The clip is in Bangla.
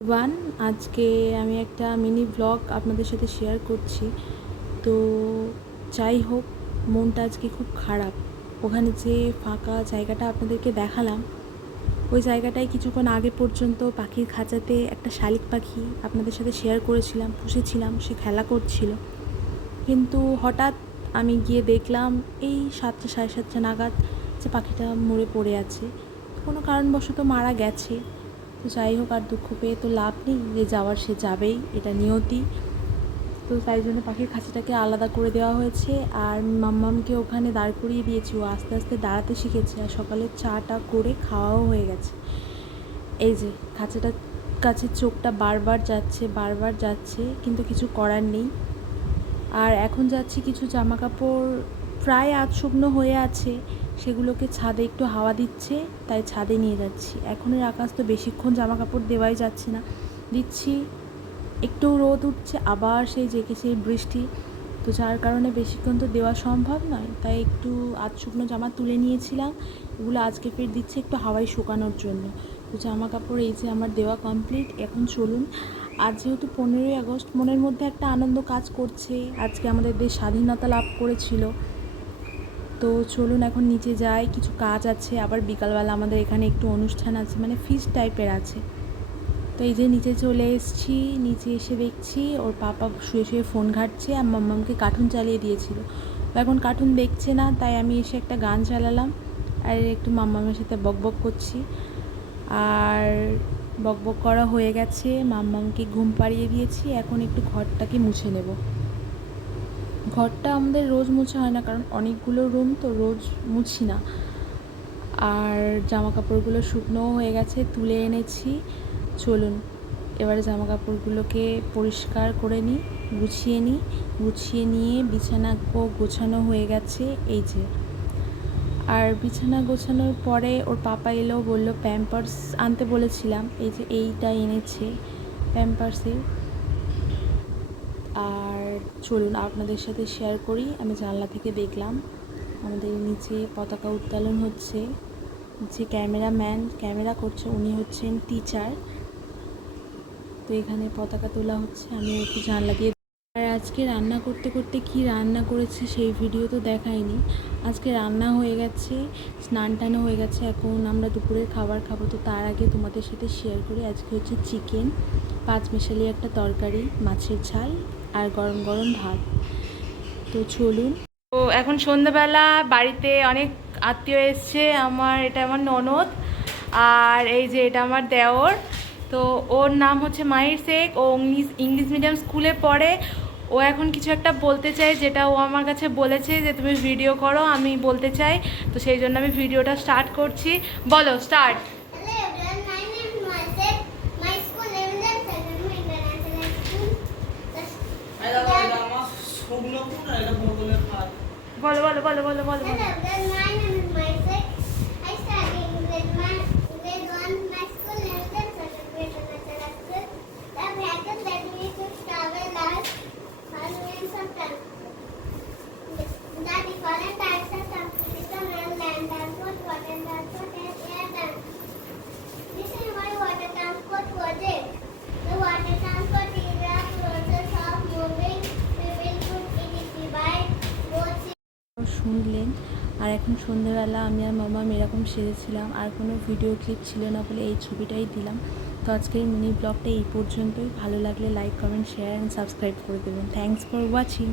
ওয়ান আজকে আমি একটা মিনি ব্লগ আপনাদের সাথে শেয়ার করছি। তো যাই হোক, মনটা আজকে খুব খারাপ। ওখানে যে ফাঁকা জায়গাটা আপনাদেরকে দেখালাম, ওই জায়গাটায় কিছুক্ষণ আগে পর্যন্ত পাখির খাঁচাতে একটা শালিক পাখি আপনাদের সাথে শেয়ার করেছিলাম, পুষেছিলাম, সে খেলা করছিল। কিন্তু হঠাৎ আমি গিয়ে দেখলাম, এই সাতটা সাড়ে সাতটা নাগাদ যে পাখিটা মরে পড়ে আছে। কোনো কারণবশত মারা গেছে। যাই হোক, আর দুঃখ পেয়ে তো লাভ নেই যে যাওয়ার, সে যাবেই, এটা নিয়তি। তো তাই জন্য পাখির খাঁচাটাকে আলাদা করে দেওয়া হয়েছে। আর মাম্মামকে ওখানে দাঁড় করিয়ে দিয়েছি, ও আস্তে আস্তে দাঁড়াতে শিখেছে, আর সকালে চাটা করে খাওয়াও হয়ে গেছে। এই যে, খাঁচাটার কাছে চোখটা বারবার যাচ্ছে বারবার যাচ্ছে, কিন্তু কিছু করার নেই। আর এখন যাচ্ছি, কিছু জামা কাপড় প্রায় আধ শুকনো হয়ে আছে। সেগুলোকে ছাদে একটু হাওয়া দিচ্ছে, তাই ছাদে নিয়ে যাচ্ছি। এখনের আকাশ তো বেশিক্ষণ জামা কাপড় দেওয়াই যাচ্ছে না। দিচ্ছি, একটু রোদ উঠছে, আবার সেই জেকে সেই বৃষ্টি। তো যার কারণে বেশিক্ষণ তো দেওয়া সম্ভব নয়, তাই একটু আজ শুকনো জামা তুলে নিয়েছিলাম। এগুলো আজকে ফের দিচ্ছে একটু হাওয়ায় শুকানোর জন্য। তো জামা কাপড় এই যে আমার দেওয়া কমপ্লিট এখন চলুন। আজ যেহেতু পনেরোই আগস্ট, মনের মধ্যে একটা আনন্দ কাজ করছে। আজকে আমাদের দেশ স্বাধীনতা লাভ করেছিল। তো চলুন এখন নিচে যাই, কিছু কাজ আছে, আবার বিকালবেলা আমাদের এখানে একটু অনুষ্ঠান আছে মানে ফিস্ট টাইপের আছে। তো এই যে নিচে চলে এসেছি, নিচে এসে দেখছি, ওর পাপা শুয়ে শুয়ে ফোন ঘাটছে আর মাম্মামকে কার্টুন চালিয়ে দিয়েছিল। এখন কার্টুন দেখছে না, তাই আমি এসে একটা গান চালালাম আর একটু মাম্মামের সাথে বক বক করছি। আর বক বক করা হয়ে গেছে, মাম্মামকে ঘুম পাড়িয়ে দিয়েছি, এখন একটু ঘরটাকে মুছে নেব। ঘরটা আমাদের রোজ মুছা হয় না, কারণ অনেকগুলো রুম তো রোজ মুছি না। আর জামা কাপড়গুলো শুকনোও হয়ে গেছে, তুলে এনেছি। চলুন, এবারে জামা কাপড়গুলোকে পরিষ্কার করে নিই, গুছিয়ে নিই। গুছিয়ে নিয়ে বিছানা গোছানো হয়ে গেছে, এই যে। আর বিছানা গোছানোর পরে ওর পাপা এলো বলল প্যাম্পার্স আনতে বলেছিলাম, এই যে এইটা এনেছে প্যাম্পার্সের আর চলুন আপনাদের সাথে শেয়ার করি। আমি জানলা থেকে দেখলাম আমাদের নিচে পতাকা উত্তোলন হচ্ছে। যে ক্যামেরাম্যান ক্যামেরা করছে, উনি হচ্ছেন টিচার তো এখানে পতাকা তোলা হচ্ছে। আমি একটু জানলা দিয়ে আর আজকে রান্না করতে করতে কি রান্না করেছি সেই ভিডিও তো দেখাইনি। আজকে রান্না হয়ে গেছে, স্নান টানো হয়ে গেছে। এখন আমরা দুপুরের খাবার খাব। তো তার আগে তোমাদের সাথে শেয়ার করি। আজকে হচ্ছে চিকেন পাঁচ মিশালি একটা তরকারি, মাছের ঝাল। আর গরম গরম ভাত। তো চলুন। তো এখন সন্ধ্যাবেলা বাড়িতে অনেক আত্মীয় এসছে, আমার এটা আমার ননদ আর এই যে এটা আমার দেওর। তো ওর নাম হচ্ছে মাহির শেখ, ও ইংলিশ ইংলিশ মিডিয়াম স্কুলে পড়ে। ও এখন কিছু একটা বলতে চাই যেটা ও আমার কাছে বলেছে যে তুমি ভিডিও করো, আমি বলতে চাই। তো সেই জন্য আমি ভিডিওটা স্টার্ট করছি। বলো স্টার্ট বলে বলো বলো বলো বলো। বলো শুনলেন। আর এখন সন্ধেবেলা আমি আর মামা এরকম সেরেছিলাম আর কোনো ভিডিও ক্লিপ ছিল না বলে এই ছবিটাই দিলাম। তো আজকের মিনি ব্লগটা এই পর্যন্তই। ভালো লাগলে like comment share and subscribe করে দেবেন। Thanks for watching